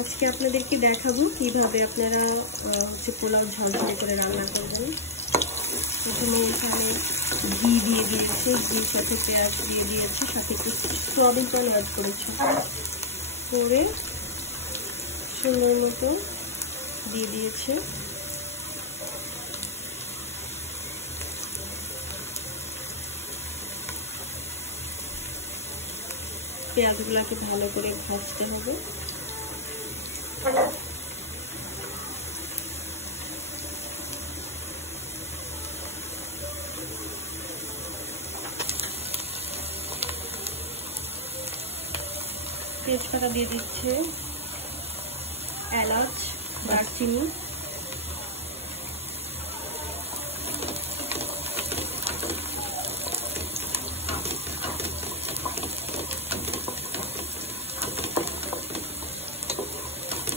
আজকে আপনাদেরকে দেখাবো কিভাবে আপনারা পোলাও ঝরঝরে করে রান্না করবেন। প্রথমে এখানে ঘি দিয়ে দিয়েছে, ঘির সাথে পেঁয়াজ দিয়ে দিয়েছে, সাথে একটু সয়াবিন তেল অ্যাড করেছে, করে সুন্দর মতো দিয়ে দিয়েছে। পেঁয়াজগুলোকে ভালো করে ভাজতে হবে। তেজপাতা দিয়ে দিচ্ছে, এলাচ, দারচিনি,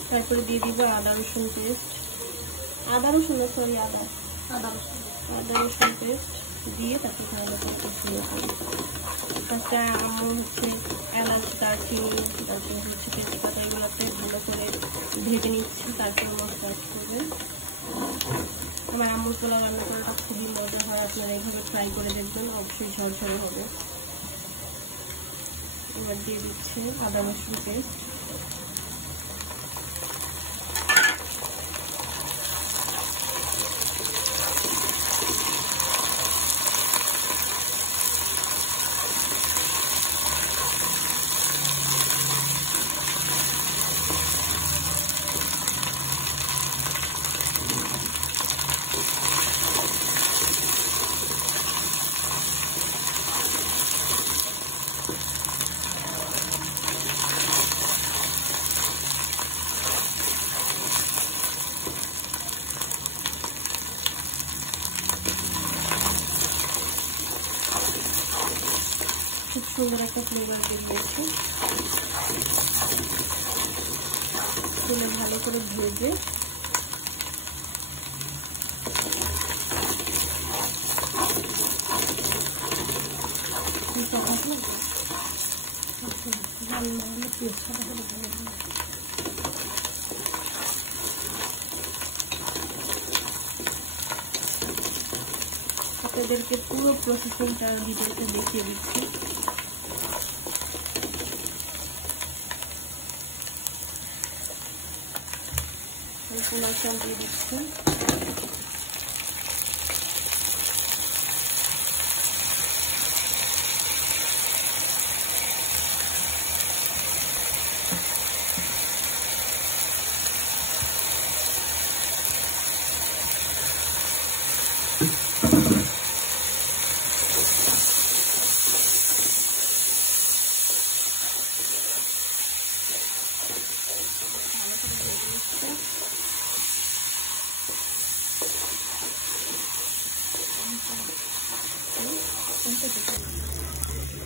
তারপরে দিয়ে দিব আদা রসুন পেস্ট, আদা রসুন পেস্ট দিয়ে তারপরে ভালো করে কষিয়ে নেব। তারপরে আম্মু হচ্ছে এলাচ, দারচিনি, তারপরে হচ্ছে তেজপাতা এগুলোতে ভালো করে ভেজে নিচ্ছি, তারপরে মশলা অ্যাড করবেন। আমার আম্মুর পোলাও রান্না করাটা খুবই মজা হয়, আপনারা এইভাবে ট্রাই করে দেখবেন, অবশ্যই ঝরঝরে হবে। এবার দিয়ে দিচ্ছে আদা রসুন পেস্ট, খুব সুন্দর একটা ফ্লেভার বেরিয়েছে। তুলে ভালো করে ভেজে আপনাদেরকে পুরো প্রসেসিংটা ভিডিওতে দেখিয়ে দিচ্ছি। পোলাও চাল দিয়ে দিচ্ছি,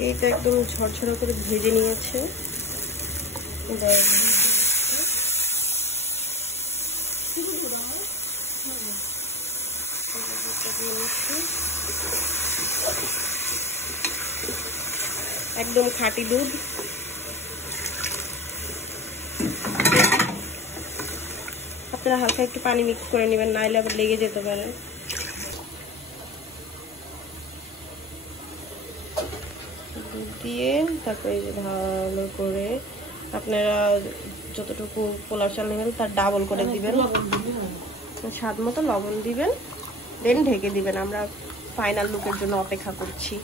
এইটা একদম ঝরঝরা করে ভেজে নিয়েছে। একদম খাঁটি দুধ, আপনারা হালকা একটু পানি মিক্স করে নেবেন, নাইলে আবার লেগে যেতে পারে। দিয়ে তারপরে ভালো করে আপনারা যতটুকু পোলাও চাল নেবেন তার ডাবল করে দিবেন, স্বাদ মতো লবণ দিবেন, দেন ঢেকে দিবেন। আমরা ফাইনাল লুকের জন্য অপেক্ষা করছি।